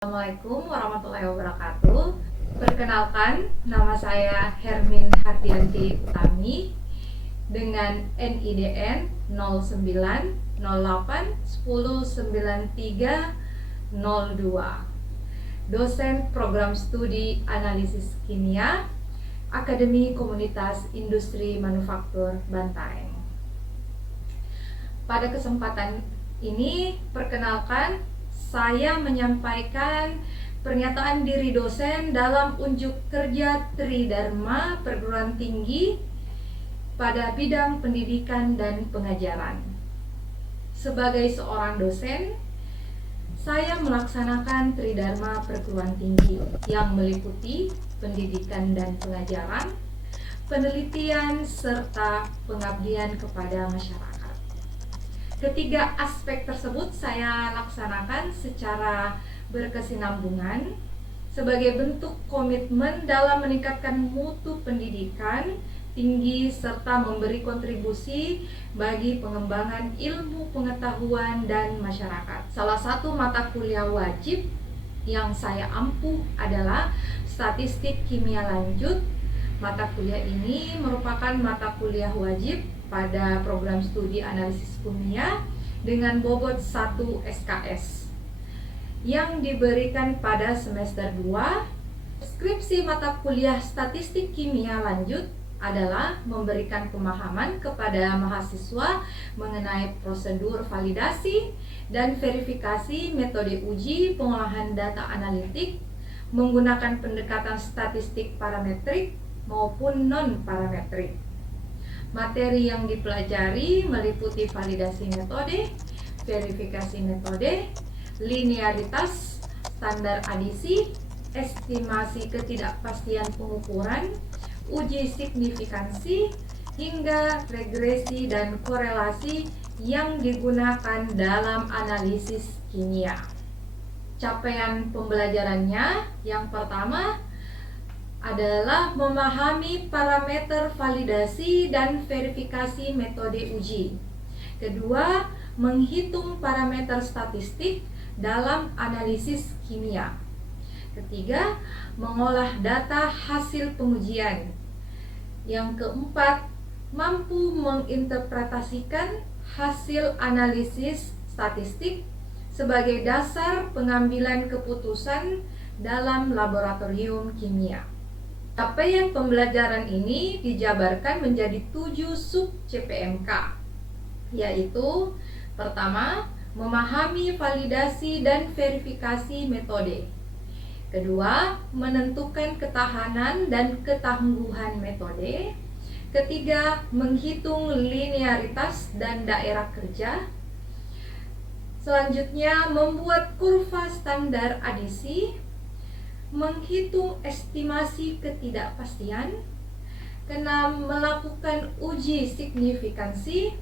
Assalamualaikum warahmatullahi wabarakatuh. Perkenalkan, nama saya Hermin Hardianti Utami dengan NIDN 0908109302. Dosen Program Studi Analisis Kimia, Akademi Komunitas Industri Manufaktur Bantaeng. Pada kesempatan ini, perkenalkan, saya menyampaikan pernyataan diri dosen dalam unjuk kerja Tridharma Perguruan Tinggi pada bidang pendidikan dan pengajaran. Sebagai seorang dosen, saya melaksanakan Tridharma Perguruan Tinggi yang meliputi pendidikan dan pengajaran, penelitian, serta pengabdian kepada masyarakat. Ketiga aspek tersebut saya laksanakan secara berkesinambungan sebagai bentuk komitmen dalam meningkatkan mutu pendidikan tinggi serta memberi kontribusi bagi pengembangan ilmu pengetahuan dan masyarakat. Salah satu mata kuliah wajib yang saya ampuh adalah Statistik Kimia Lanjut. Mata kuliah ini merupakan mata kuliah wajib pada program studi analisis kimia dengan bobot 1 SKS yang diberikan pada semester 2. Skripsi mata kuliah Statistik Kimia Lanjut adalah memberikan pemahaman kepada mahasiswa mengenai prosedur validasi dan verifikasi metode uji pengolahan data analitik menggunakan pendekatan statistik parametrik maupun non-parametrik. Materi yang dipelajari meliputi validasi metode, verifikasi metode, linearitas, standar adisi, estimasi ketidakpastian pengukuran, uji signifikansi, hingga regresi dan korelasi yang digunakan dalam analisis kimia. Capaian pembelajarannya yang pertama adalah memahami parameter validasi dan verifikasi metode uji. Kedua, menghitung parameter statistik dalam analisis kimia. Ketiga, mengolah data hasil pengujian. Yang keempat, mampu menginterpretasikan hasil analisis statistik sebagai dasar pengambilan keputusan dalam laboratorium kimia. Capaian pembelajaran ini dijabarkan menjadi 7 sub CPMK, yaitu pertama, memahami validasi dan verifikasi metode. Kedua, menentukan ketahanan dan ketangguhan metode. Ketiga, menghitung linearitas dan daerah kerja. Selanjutnya, membuat kurva standar adisi, menghitung estimasi ketidakpastian. Keenam, melakukan uji signifikansi.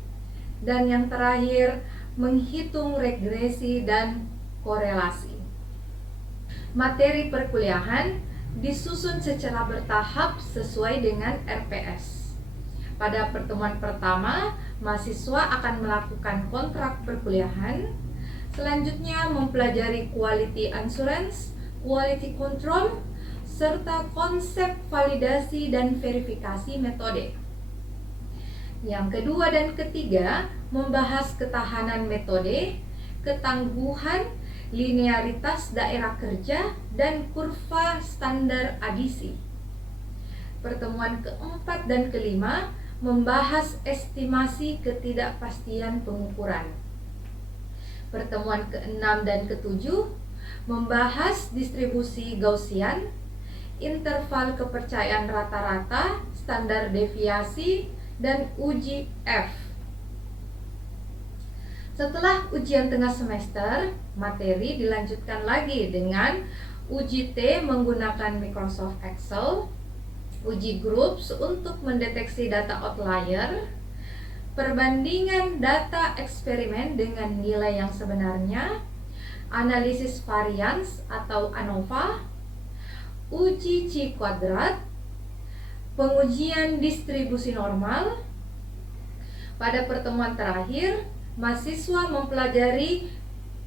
Dan yang terakhir, menghitung regresi dan korelasi. Materi perkuliahan disusun secara bertahap sesuai dengan RPS. Pada pertemuan pertama, mahasiswa akan melakukan kontrak perkuliahan. Selanjutnya mempelajari quality assurance, quality control, serta konsep validasi dan verifikasi metode. Yang kedua dan ketiga, membahas ketahanan metode, ketangguhan, linearitas daerah kerja, dan kurva standar adisi. Pertemuan keempat dan kelima, membahas estimasi ketidakpastian pengukuran. Pertemuan keenam dan ketujuh, membahas distribusi Gaussian, interval kepercayaan rata-rata, standar deviasi, dan uji F. Setelah ujian tengah semester, materi dilanjutkan lagi dengan uji T menggunakan Microsoft Excel, uji groups untuk mendeteksi data outlier, perbandingan data eksperimen dengan nilai yang sebenarnya, analisis varians atau ANOVA, uji C kuadrat, pengujian distribusi normal. Pada pertemuan terakhir, mahasiswa mempelajari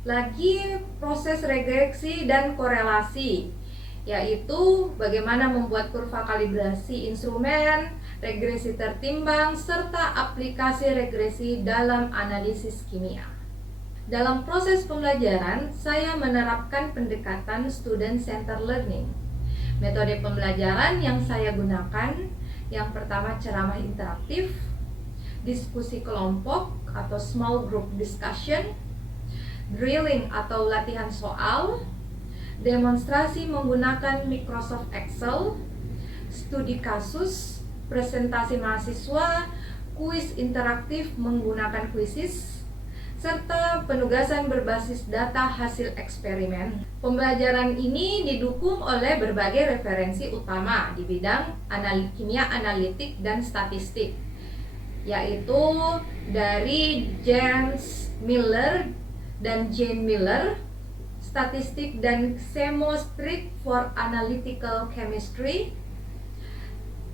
lagi proses regresi dan korelasi, yaitu bagaimana membuat kurva kalibrasi instrumen, regresi tertimbang, serta aplikasi regresi dalam analisis kimia. Dalam proses pembelajaran, saya menerapkan pendekatan student-centered learning. Metode pembelajaran yang saya gunakan, yang pertama ceramah interaktif, diskusi kelompok atau small group discussion, drilling atau latihan soal, demonstrasi menggunakan Microsoft Excel, studi kasus, presentasi mahasiswa, kuis interaktif menggunakan Quizizz, serta penugasan berbasis data hasil eksperimen. Pembelajaran ini didukung oleh berbagai referensi utama di bidang kimia analitik dan statistik, yaitu dari James Miller dan Jane Miller, Statistik dan Chemistry for Analytical Chemistry,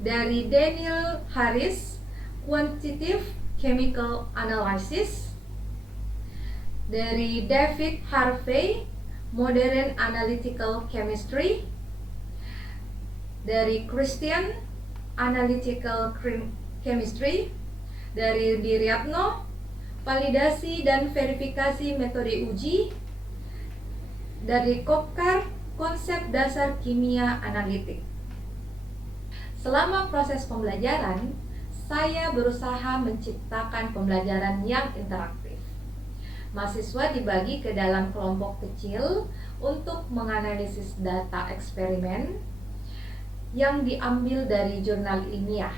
dari Daniel Harris, Quantitative Chemical Analysis, dari David Harvey, Modern Analytical Chemistry, dari Christian, Analytical Chemistry, dari Diriatno, validasi dan verifikasi metode uji, dari Kopkar, konsep dasar kimia analitik. Selama proses pembelajaran, saya berusaha menciptakan pembelajaran yang interaktif. Mahasiswa dibagi ke dalam kelompok kecil untuk menganalisis data eksperimen yang diambil dari jurnal ilmiah.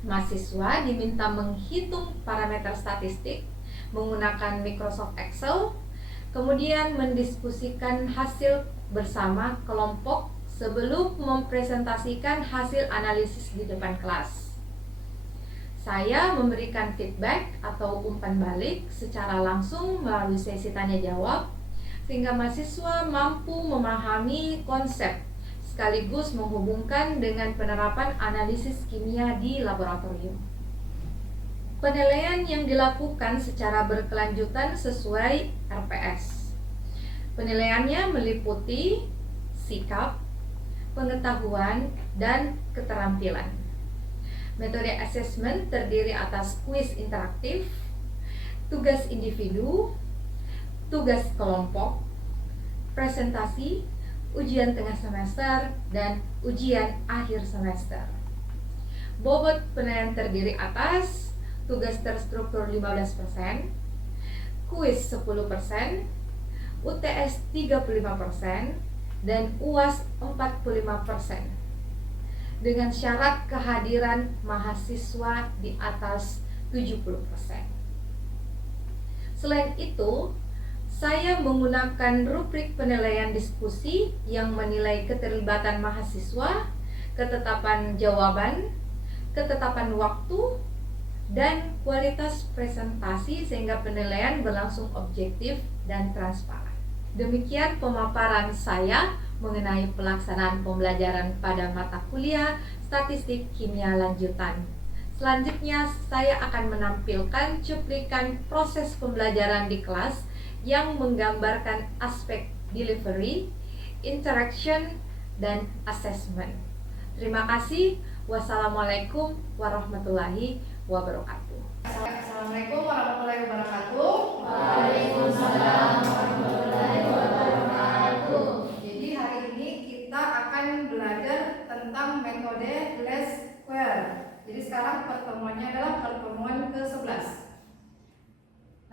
Mahasiswa diminta menghitung parameter statistik menggunakan Microsoft Excel, kemudian mendiskusikan hasil bersama kelompok sebelum mempresentasikan hasil analisis di depan kelas. Saya memberikan feedback atau umpan balik secara langsung melalui sesi tanya jawab, sehingga mahasiswa mampu memahami konsep sekaligus menghubungkan dengan penerapan analisis kimia di laboratorium. Penilaian yang dilakukan secara berkelanjutan sesuai RPS. Penilaiannya meliputi sikap, pengetahuan, dan keterampilan. Metode asesmen terdiri atas kuis interaktif, tugas individu, tugas kelompok, presentasi, ujian tengah semester, dan ujian akhir semester. Bobot penilaian terdiri atas tugas terstruktur 15%, kuis 10%, UTS 35%, dan UAS 45%, dengan syarat kehadiran mahasiswa di atas 70%. Selain itu, saya menggunakan rubrik penilaian diskusi yang menilai keterlibatan mahasiswa, ketetapan jawaban, ketetapan waktu, dan kualitas presentasi sehingga penilaian berlangsung objektif dan transparan. Demikian pemaparan saya mengenai pelaksanaan pembelajaran pada mata kuliah Statistik Kimia Lanjutan. Selanjutnya saya akan menampilkan cuplikan proses pembelajaran di kelas yang menggambarkan aspek delivery, interaction, dan assessment. Terima kasih. Wassalamualaikum warahmatullahi wabarakatuh. Assalamualaikum warahmatullahi wabarakatuh. Waalaikumsalam warahmatullahi wabarakatuh. Jadi hari ini kita akan belajar tentang metode least square. Jadi sekarang pertemuannya adalah pertemuan ke-11.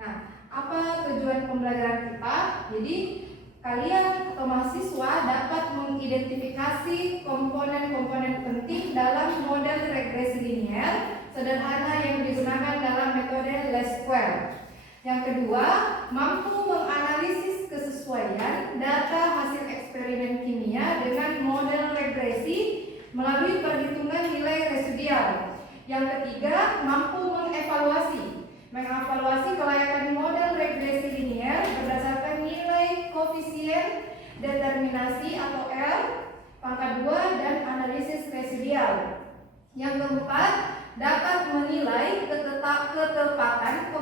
Nah, apa tujuan pembelajaran kita? Jadi kalian atau mahasiswa dapat mengidentifikasi komponen-komponen penting dalam model regresi linear sederhana yang digunakan dalam metode least square. Yang kedua, mampu menganalisis kesesuaian data hasil eksperimen kimia dengan model regresi melalui perhitungan nilai residual. Yang ketiga, mampu mengevaluasi kelayakan model regresi linear berdasarkan nilai koefisien determinasi atau R, pangkat 2, dan analisis residual. Yang keempat, dapat menilai ketepatan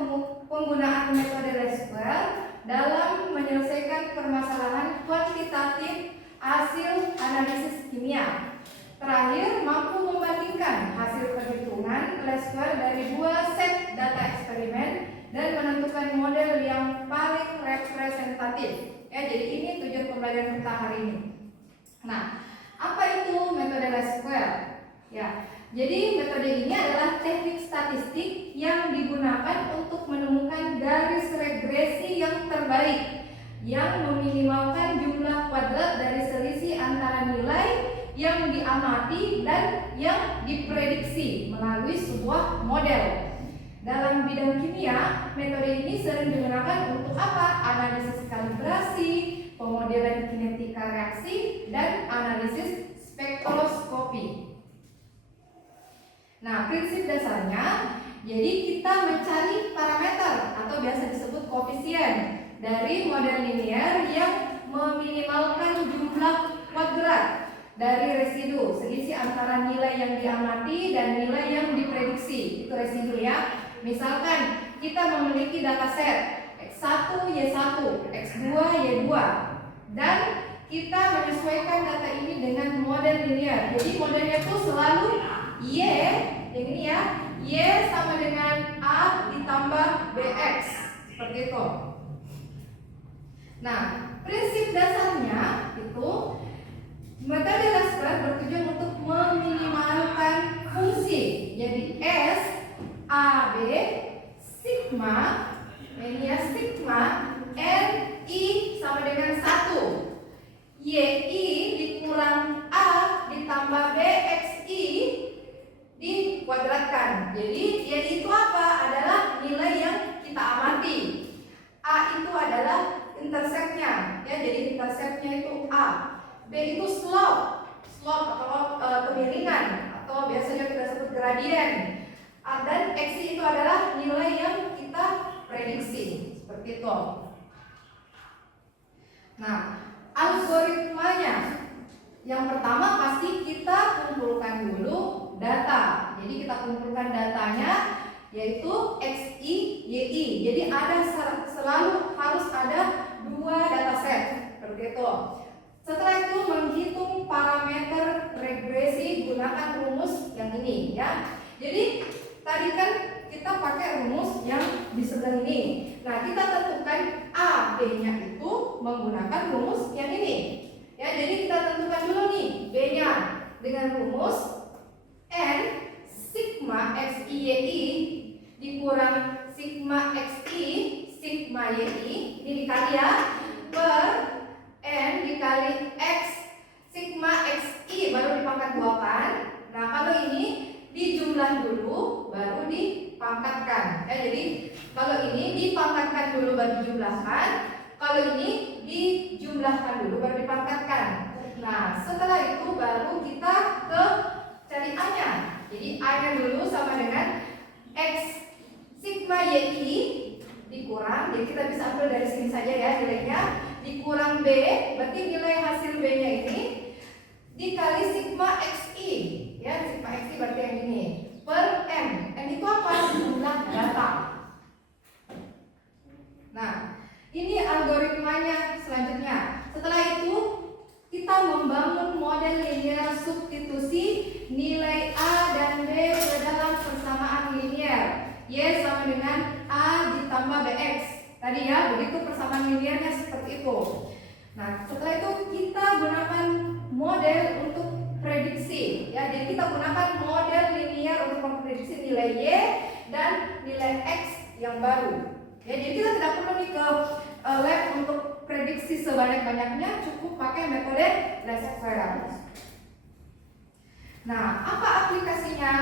penggunaan metode least square dalam menyelesaikan permasalahan kuantitatif hasil analisis kimia. Terakhir, mampu membandingkan hasil perhitungan least square dari dua set data eksperimen dan menentukan model yang paling representatif. Ya, jadi ini tujuan pembelajaran kita hari ini. Nah, apa itu metode least square? Ya, jadi metode ini adalah teknik statistik yang digunakan untuk menemukan garis regresi yang terbaik yang meminimalkan jumlah kuadrat dari selisih antara nilai yang diamati dan yang diprediksi melalui sebuah model. Dalam bidang kimia, metode ini sering digunakan untuk apa? Analisis kalibrasi, pemodelan kinetika reaksi, dan analisis spektroskopi. Nah, prinsip dasarnya, jadi kita mencari parameter atau biasa disebut koefisien dari model linear yang meminimalkan jumlah kuadrat dari residu, selisih antara nilai yang diamati dan nilai yang diprediksi. Itu residu ya. Misalkan kita memiliki dataset X1 Y1, X2 Y2, dan kita menyesuaikan data ini dengan model linear. Jadi modelnya itu selalu Y, yang ini ya, Y sama dengan A ditambah BX, seperti itu. Nah, prinsip dasarnya itu metode least square bertujuan untuk meminimalkan fungsi. Jadi S A B sigma, ini ya sigma N I sama dengan 1, YI dikurang A ditambah BXI dikuadratkan. Jadi Y itu apa? Adalah nilai yang kita amati. A itu adalah interceptnya, ya. Jadi interceptnya itu A. B itu slope atau kemiringan atau biasanya kita sebut gradien. Dan Xi itu adalah nilai yang kita prediksi, seperti itu. Nah, algoritmanya yang pertama pasti kita kumpulkan dulu data. Jadi kita kumpulkan datanya yaitu Xi, Yi. Jadi ada selalu harus ada dua dataset, seperti itu. Setelah itu menghitung parameter regresi gunakan rumus yang ini ya. Jadi tadi kan kita pakai rumus yang di sebelah ini. Nah, kita tentukan A, B-nya itu menggunakan rumus yang ini. Ya, jadi kita tentukan dulu nih B-nya dengan rumus N sigma Xi YI dikurang sigma Xi sigma YI, ini dikali ya, per N dikali X sigma Xi baru dipangkat 2 kan. Nah, kalau ini dijumlah dulu baru dipangkatkan. Ya, jadi kalau ini dipangkatkan dulu baru dijumlahkan, kalau ini dijumlahkan dulu baru dipangkatkan. Nah, setelah itu baru kita ke cari A-nya. Jadi A-nya dulu sama dengan X sigma YI dikurang, jadi kita bisa ambil dari sini saja ya nilainya, dikurang B, berarti nilai hasil B-nya ini dikali sigma Xi, ya sigma Xi berarti yang ini, per N. N itu apa? Jumlah data. Nah, ini algoritmanya selanjutnya. Setelah itu kita membangun model linear substitusi nilai A dan B ke dalam persamaan linear. Y sama dengan A ditambah BX. Tadi ya, begitu persamaan linearnya seperti itu. Nah, setelah itu kita gunakan model untuk prediksi. Ya, jadi kita gunakan model linear untuk memprediksi nilai Y dan nilai X yang baru. Ya, jadi kita tidak perlu nih ke lab untuk prediksi sebanyak-banyaknya, cukup pakai metode least square. Nah, apa aplikasinya?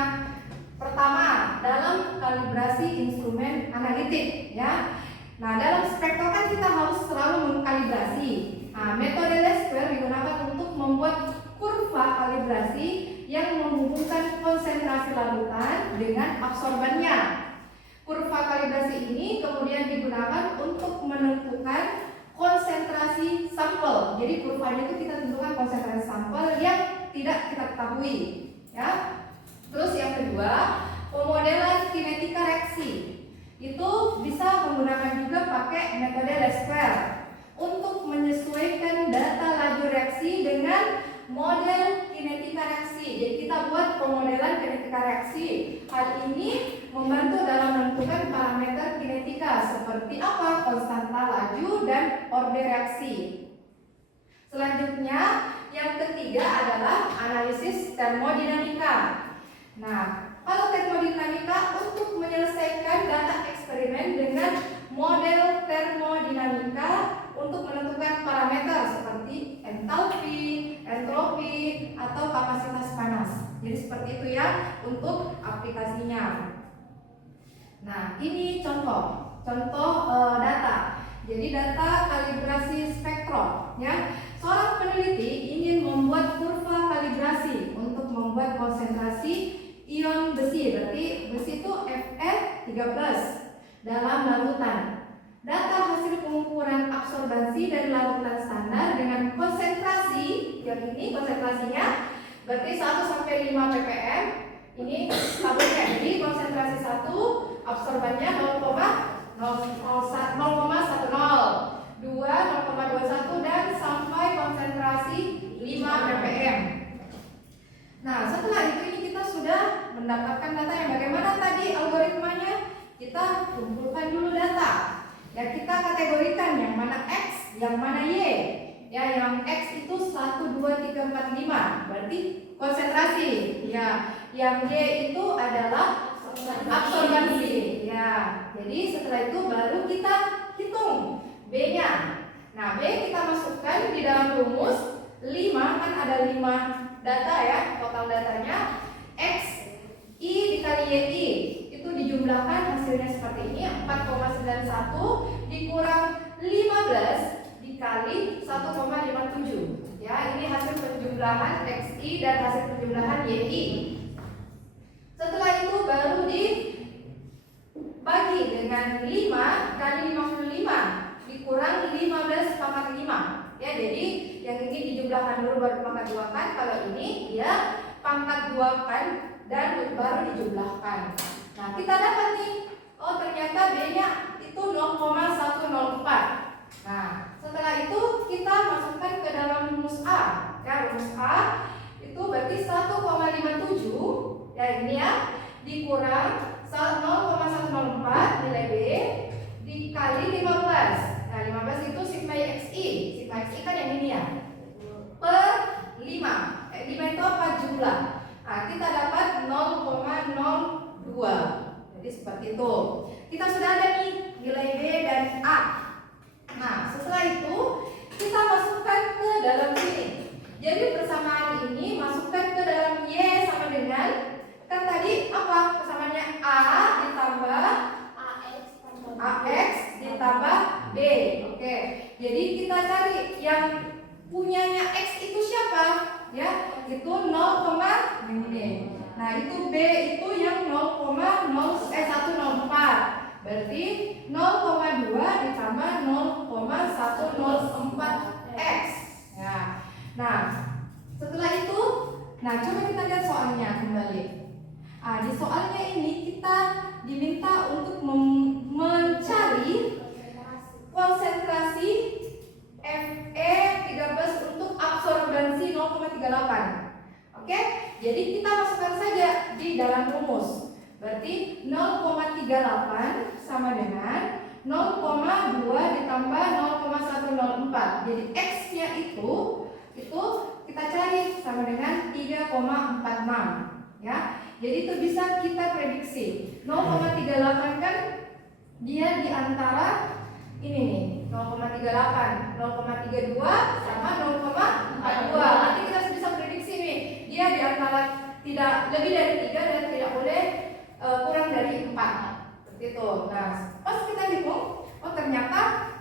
Pertama, dalam kalibrasi instrumen analitik, ya. Nah, dalam spektro kan kita harus selalu mengkalibrasi. Nah, metode least square digunakan untuk membuat kurva kalibrasi yang menghubungkan konsentrasi larutan dengan absorbannya. Kurva kalibrasi ini kemudian digunakan untuk menentukan konsentrasi sampel. Jadi kurvanya itu kita tentukan konsentrasi sampel yang tidak kita ketahui, ya. Terus yang kedua, pemodelan kinetika reaksi. itu bisa menggunakan juga pakai metode least square untuk menyesuaikan data laju reaksi dengan model kinetika reaksi. Jadi kita buat pemodelan kinetika reaksi. Hal ini membantu dalam menentukan parameter kinetika seperti apa, konstanta laju dan orde reaksi. Selanjutnya, yang ketiga adalah analisis termodinamika. Nah, kalau termodinamika untuk menyelesaikan data eksperimen dengan model termodinamika untuk menentukan parameter seperti entalpi, entropi, atau kapasitas panas. Jadi seperti itu ya untuk aplikasinya. Nah, ini contoh data. Jadi data kalibrasi spektrum ya. Seorang peneliti ingin membuat kurva kalibrasi untuk membuat konsentrasi ion besi. Berarti besi itu Fe13 dalam larutan. Data hasil pengukuran absorbansi dari larutan standar dengan konsentrasi, yang ini konsentrasinya berarti 1 sampai 5 ppm. Ini tabelnya. Jadi konsentrasi 1 absorbannya 0,10, 2 0,21 dan sampai konsentrasi 5 ppm. Nah, setelah itu ini kita sudah mendapatkan data yang bagaimana tadi algoritmanya. Kita kumpulkan dulu data. Ya, kita kategorikan yang mana X, yang mana Y. Ya, yang X itu 1, 2, 3, 4, 5. Berarti konsentrasi. Ya, yang Y itu adalah absorbansi. Ya, jadi setelah itu baru kita hitung B-nya. Nah, B kita masukkan di dalam rumus 5, kan ada 5 data ya, total datanya. X I dikali YI itu dijumlahkan hasilnya seperti ini, 4,91 dikurang 15 dikali 1,57. Ya, ini hasil penjumlahan XI dan hasil penjumlahan YI. Setelah itu baru dibagi dengan 5 kali 55 dikurang 15 pangkat 5. Ya, jadi yang ini dijumlahkan dulu baru pangkat 2-kan. Kalau ini dia pangkat 2-kan dan baru dijumlahkan. Nah, kita dapat nih, oh ternyata B-nya itu 0,104. Nah, setelah itu kita masukkan ke dalam rumus A. Ya, rumus A itu berarti 1,57 ya ini ya dikurang 0,104 nilai B dikali 15. Nah, 15 itu sigma XI. Sigma XI kan yang ini ya. Per 5. 5 itu apa? Jumlah. Nah, kita dapat 0,02. Jadi seperti itu. Kita sudah ada nih nilai B dan A. Nah, setelah itu kita masukkan ke dalam sini. Jadi persamaan ini masukkan ke dalam Y sama dengan, kan tadi apa persamaannya? A ditambah AX ditambah B. Oke. Jadi kita cari yang punyanya X itu siapa? Ya, itu 0, ini. Nah, itu B itu yang 104. Berarti 0,2 ditambah 0,104x. Ya. Nah, setelah itu, nah coba kita lihat soalnya kembali. Di soalnya ini kita diminta untuk mencari konsentrasi Fe13 untuk absorbansi 0,38. Oke? Jadi kita masukkan saja di dalam rumus. Berarti 0,38 sama dengan 0,2 ditambah 0,104. Jadi X-nya itu kita cari sama dengan 3,46 ya. Jadi itu bisa kita prediksi. 0,38 kan dia di antara ini nih, 0,38, 0,32 sama 0,42. Nanti kita bisa prediksi nih, dia di antara tidak lebih dari 3 dan tidak boleh kurang dari 4. Seperti itu. Nah, pas kita hitung, oh ternyata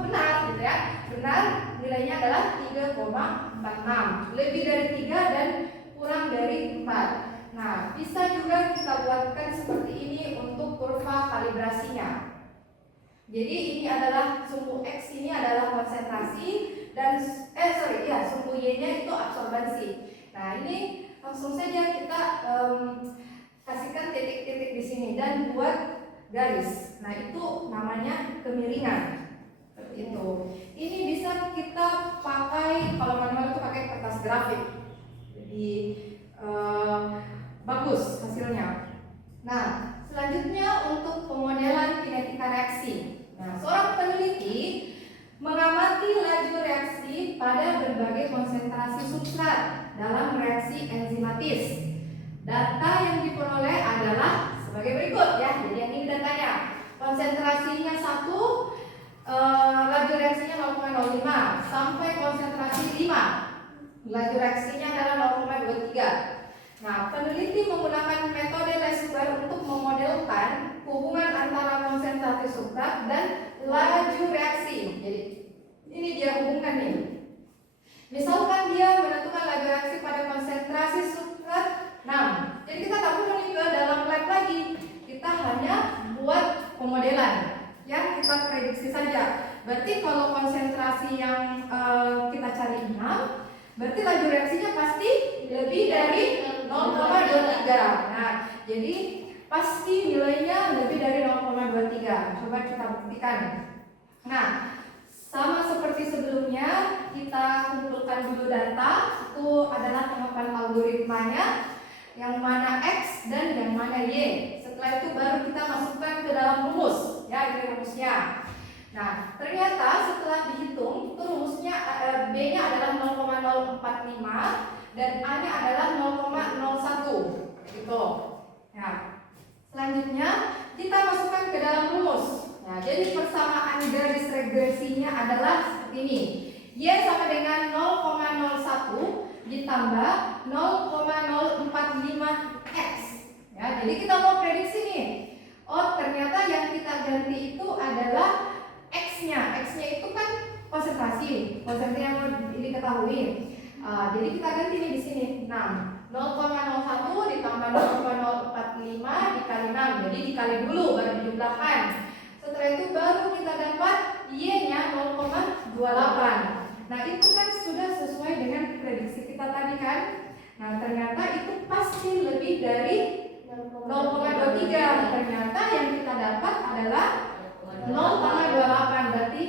benar gitu ya. Benar nilainya adalah 3,46. Lebih dari 3 dan kurang dari 4. Nah, bisa juga kita buatkan seperti ini untuk kurva kalibrasinya. Jadi ini adalah sumbu X ini adalah konsentrasi dan sumbu Y-nya itu absorbansi. Nah, ini langsung saja kita kasihkan titik-titik di sini dan buat garis. Nah, itu namanya kemiringan. Seperti itu. Ini bisa kita pakai, kalau manual itu pakai kertas grafik. Jadi bagus hasilnya. Nah, selanjutnya untuk pemodelan kinetika reaksi. Nah, seorang peneliti mengamati laju reaksi pada berbagai konsentrasi substrat dalam reaksi enzimatis. Data yang diperoleh adalah sebagai berikut ya. Jadi yang ini datanya. Konsentrasinya 1, laju reaksinya 0,05 sampai konsentrasi 5. Laju reaksinya adalah 0,23. Nah, peneliti menggunakan metode least square untuk memodelkan hubungan antara konsentrasi substrat dan laju reaksi. Jadi ini dia hubungkan nih. Misalkan dia menentukan laju reaksi pada konsentrasi substrat 6. Jadi kita tak perlu nih ke dalam lab lagi. Kita hanya buat pemodelan. Ya, kita prediksi saja. Berarti kalau konsentrasi yang kita cari 6, berarti laju reaksinya pasti lebih dari 0,23. Nah, jadi pasti nilainya lebih dari 0,23. Coba kita buktikan. Nah, sama seperti sebelumnya, kita kumpulkan dulu data. Itu adalah tahapan algoritmanya, yang mana X dan yang mana Y. Setelah itu baru kita masukkan ke dalam rumus. Ya, ini rumusnya. Nah, ternyata setelah dihitung, itu rumusnya B-nya adalah 0,045 dan A-nya adalah 0,01. Gitu. Nah, selanjutnya kita masukkan ke dalam rumus. Nah, jadi persamaan garis regresinya adalah seperti ini. Y sama dengan 0,01 ditambah 0,045X. Ya, jadi kita mau prediksi nih. Oh, ternyata yang kita ganti itu adalah X-nya. X-nya itu kan konsentrasi yang diketahui. Jadi kita ganti nih di sini. Nah, 0,01 ditambah 0,045 dikali 6. Jadi dikali dulu baru dijumlahkan. Setelah itu baru kita dapat Y-nya 0,28. Nah, itu kan sudah sesuai dengan prediksi kita tadi kan. Nah, ternyata itu pasti lebih dari 0,23. Ternyata yang kita dapat adalah 0,28. Berarti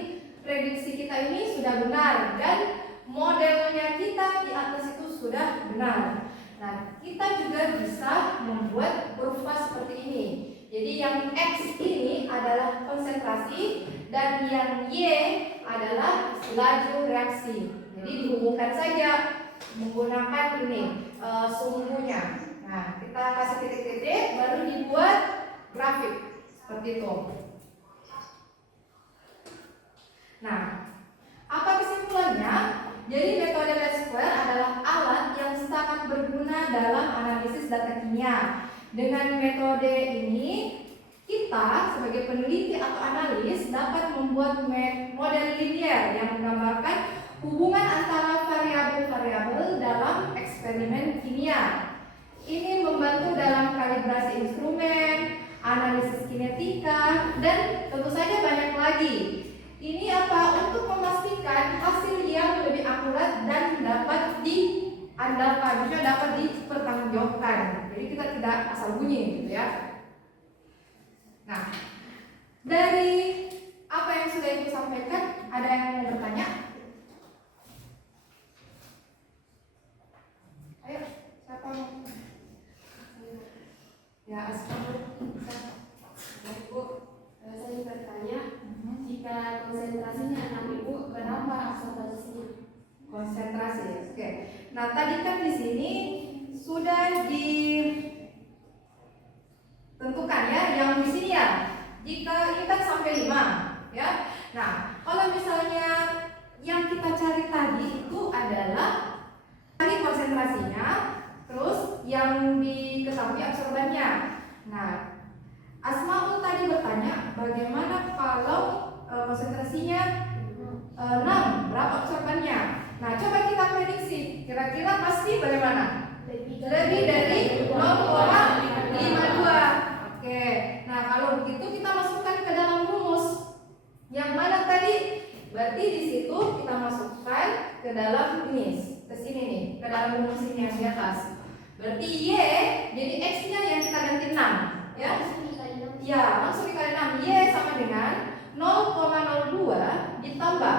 prediksi kita ini sudah benar dan modelnya kita di atas itu sudah benar. Nah, kita juga bisa membuat kurva seperti ini. Jadi yang X ini adalah konsentrasi dan yang Y adalah laju reaksi. Jadi dihubungkan saja menggunakan ini sumbunya. Nah, kita kasih titik-titik baru dibuat grafik seperti itu. Nah, apa kesimpulannya? Jadi metode least square adalah alat yang sangat berguna dalam analisis data kimia. Dengan metode ini, kita sebagai peneliti atau analis dapat membuat model linear yang menggambarkan hubungan antara variabel-variabel dalam eksperimen kimia. Ini membantu dalam kalibrasi instrumen, analisis kinetika, dan tentu saja banyak lagi. Ini apa? Untuk memastikan hasil yang lebih akurat dan dapat diandalkan, maksudnya dapat dipertanggungjawabkan. Jadi kita tidak asal bunyi gitu ya. Nah, dari apa yang sudah Ibu sampaikan, ada yang mau bertanya? Ayo, siapa mau? Ya, Ibu, saya bertanya, jika konsentrasinya 6 Ibu, berapa absorbasinya? Konsentrasi, oke. Nah, tadi kan di sini sudah ditentukan ya, yang di sini ya. Jika ini kan sampai 5, ya. Nah, kalau misalnya yang kita cari tadi itu adalah tadi konsentrasinya, terus yang diketahui absorbannya. Nah, Asmaul tadi bertanya bagaimana kalau konsentrasinya 6, berapa absorbannya? Nah, coba kita prediksi, kira-kira pasti bagaimana? Lebih dari 0,52. Oke, nah kalau begitu kita masukkan ke dalam rumus. Yang mana tadi? Berarti di situ kita masukkan ke dalam ini, ke sini nih, ke dalam rumus ini yang di atas. Berarti Y, jadi X-nya yang kita ganti 6, ya? Y Ya, langsung dikali 6. Y sama dengan 0,02 ditambah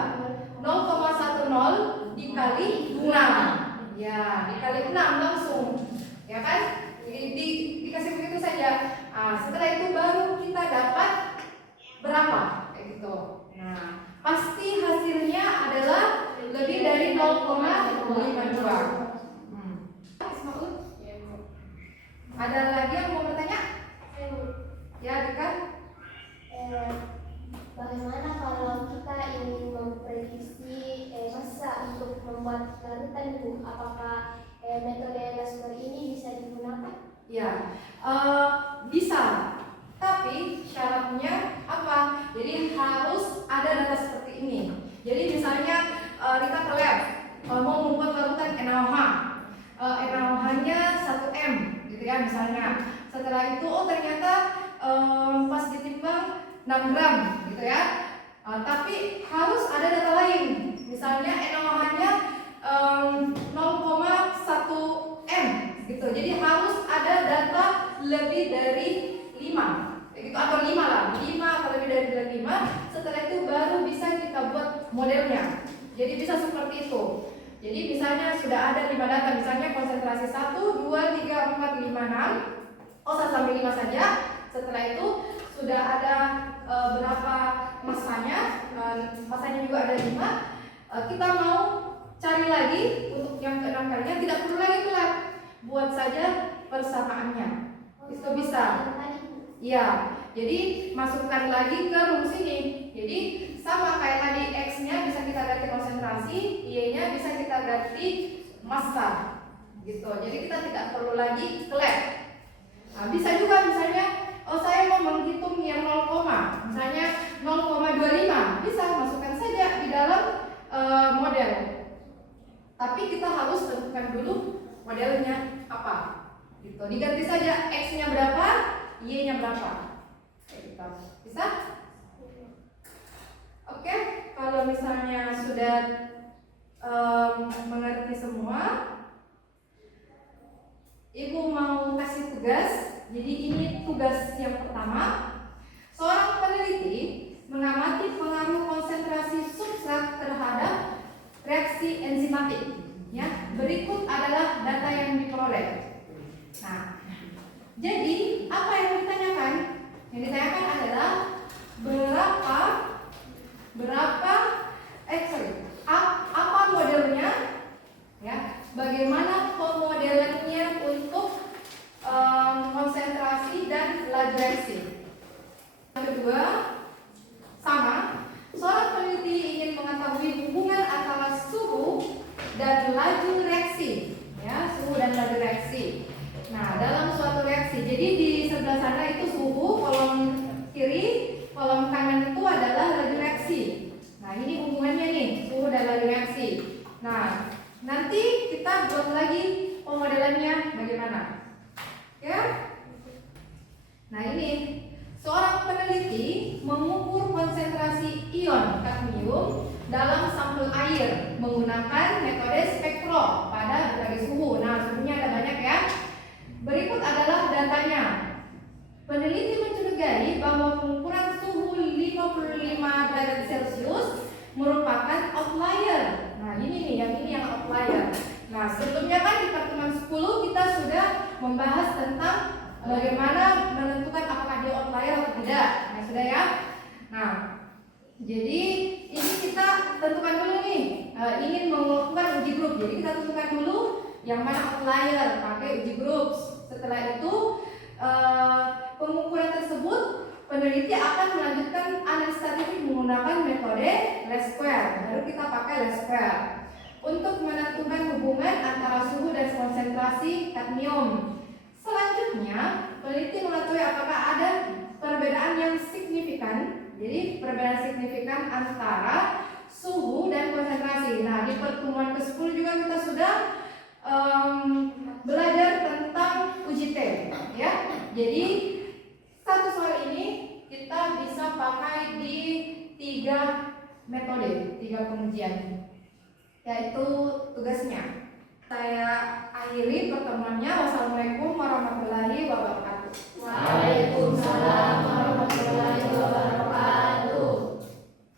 0,10 dikali 6. Ya, dikali 6 langsung. Ya kan? Dikasih begitu saja. Setelah itu baru kita dapat berapa? Kayak gitu. Nah, pasti hasilnya adalah lebih dari 0,52. Ismaul? Ada lagi yang mau bertanya? Ya, Dika? Bagaimana kalau kita ingin memprediksi masa untuk membuat larutan Bu? Apakah metode Lasker ini bisa digunakan? Ya, bisa. Tapi syaratnya apa? Jadi harus ada data seperti ini. Jadi misalnya Rita ke lab mau membuat larutan NaOH. NaOH-nya 1M, gitu ya misalnya. Setelah itu, ternyata pas ditimbang 6 gram, gitu ya. Tapi harus ada data lain. Misalnya NaOH-nya 0,1M, gitu. Jadi harus ada data lebih dari 5. Gitu, atau 5 lah, 5 atau lebih dari 5. Setelah itu baru bisa kita buat modelnya. Jadi bisa seperti itu. Jadi misalnya sudah ada 5 data, misalnya konsentrasi 1, 2, 3, 4, 5, 6. 1 sampai 5 saja. Setelah itu sudah ada berapa masanya, masanya juga ada 5. Kita mau cari lagi untuk yang ke-6 kalinya, tidak perlu lagi ke lab. Buat saja persamaannya. Itu bisa. Ya, jadi masukkan lagi ke rumus ini. Jadi sama kayak tadi, X-nya bisa kita ganti konsentrasi, Y-nya bisa kita ganti massa. Gitu. Jadi kita tidak perlu lagi ke lab. Bisa juga misalnya, saya mau menghitung yang 0, misalnya 0,25, bisa masukkan saja di dalam model. Tapi kita harus tentukan dulu modelnya apa. Gitu. Diganti saja X-nya berapa, Y-nya berapa. Kayak gitu. Bisa? Oke, kalau misalnya sudah mengerti semua, Ibu mau kasih tugas. Jadi ini tugas yang pertama. Seorang peneliti mengamati pengaruh konsentrasi substrat terhadap reaksi enzimatik. Ya, berikut adalah data yang diperoleh. Nah, jadi apa yang ditanyakan? Yang ditanyakan adalah apa modelnya? Ya, bagaimana pemodelannya untuk konsentrasi dan laju reaksi. Yang kedua, sama, seorang peneliti ingin mengetahui hubungan antara suhu dan laju reaksi, ya, suhu dan laju reaksi. Nah, dalam suatu reaksi, jadi di sebelah sana itu suhu, kolom kiri, kolom kanan itu adalah laju reaksi. Nah, ini hubungannya nih, suhu dan laju reaksi. Nah, nanti kita buat lagi pemodelannya bagaimana. Ya. Nah, ini seorang peneliti mengukur konsentrasi ion kadmium dalam sampel air menggunakan metode spektro pada berbagai suhu. Nah, suhunya ada banyak ya. Berikut adalah datanya. Peneliti mencurigai bahwa pengukuran suhu 55 derajat Celcius merupakan outlier. Nah, ini yang outlier. Nah, sebelumnya kan di pertemuan 10 kita sudah membahas tentang bagaimana menentukan apakah dia outlier atau tidak. Nah, sudah ya. Nah, jadi ini kita tentukan dulu nih. Ingin melakukan uji grup. Jadi kita tentukan dulu yang mana outlier, pakai uji grup. Setelah itu pengukuran tersebut peneliti akan melanjutkan analisis statistik menggunakan metode least square. Baru kita pakai least square untuk menentukan hubungan antara suhu dan konsentrasi kadmium. Selanjutnya, peneliti mengetahui apakah ada perbedaan yang signifikan. Jadi perbedaan signifikan antara suhu dan konsentrasi. Nah, di pertemuan ke-10 juga kita sudah belajar tentang uji T, ya. Jadi satu soal ini kita bisa pakai di 3 metode, 3 pengujian, yaitu tugasnya. Saya akhiri pertemuannya. Wassalamualaikum warahmatullahi wabarakatuh. Waalaikumsalam warahmatullahi wabarakatuh.